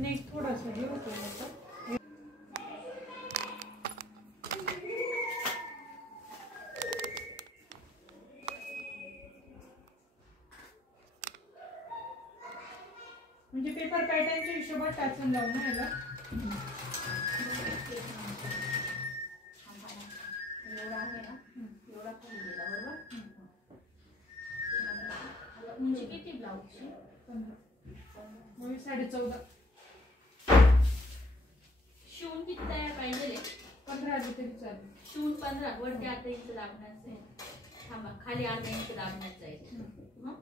Neck थोडासा हे होतो आता. म्हणजे पेपर पॅटर्नच्या हिशोबात टाचून लावू ना याला. एवढा आहे ना, एवढा पण गेला बरोबर. म्हणजे किती ब्लाऊजची? 14.5. शिवून किती तयार पाहिजे? 15 आधी तरी चालेल. शिवून 15 वरती अर्धा इंच दाबण्याचं आहे. थांबा, खाली अर्धा इंच दाबण्याचं आहे. मग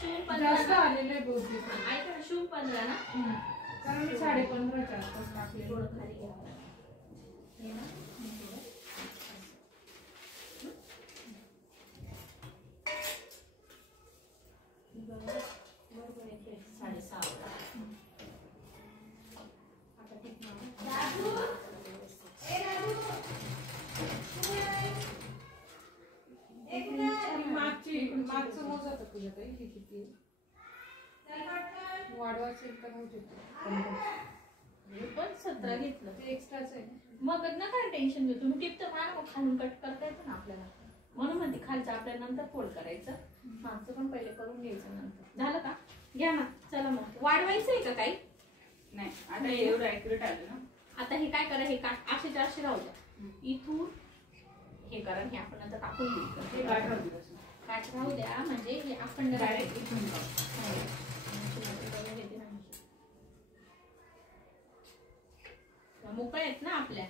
शिवून 15 जास्त आलेलं आहे बहुतेक. ऐका ना, शिवून 15 ना, कारण मी 15.5च्या आसपास टाकले. थोडं खाली घ्यावं हे ना. बरोबर येते 6.5. आता ठीक मागचं मोज होतं तुझ्या काही हे किती वाढवायचं तर होऊ शकतो. पण 17 घेतलं ते एक्स्ट्राच आहे. मग नका टेन्शन घेऊ तुम्ही. टिप तर मारा, मग खालून कट करता येतं ना आपल्याला. म्हणून म्हणते खालचं आपल्याला नंतर फोल्ड करायचं, मागचं पण पहिले करून घ्यायचं नंतर. झालं का? घ्या ना. चला मग वाढवायचं आहे का काही? नाही, आता एवढं ऍक्युरेट आलं ना. आता हे काय करा, हे असे जास्त राहू द्या. इथून हे करा, हे आपण आता टाकून देऊ. हे गाठ राहू दे. काट राहू द्या, म्हणजे हे आपण डायरेक्ट इथून मोकळे आहेत ना आपल्या.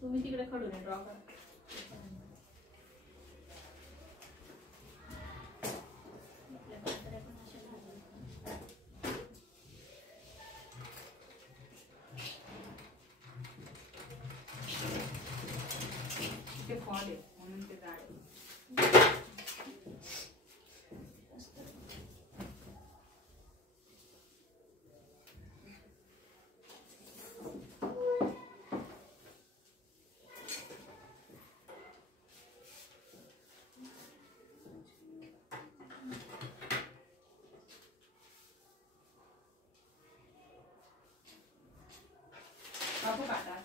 तुम्ही तिकडे खडून ड्रॉ करा. ते फॉल आहे म्हणून ते जाड. बापू काटा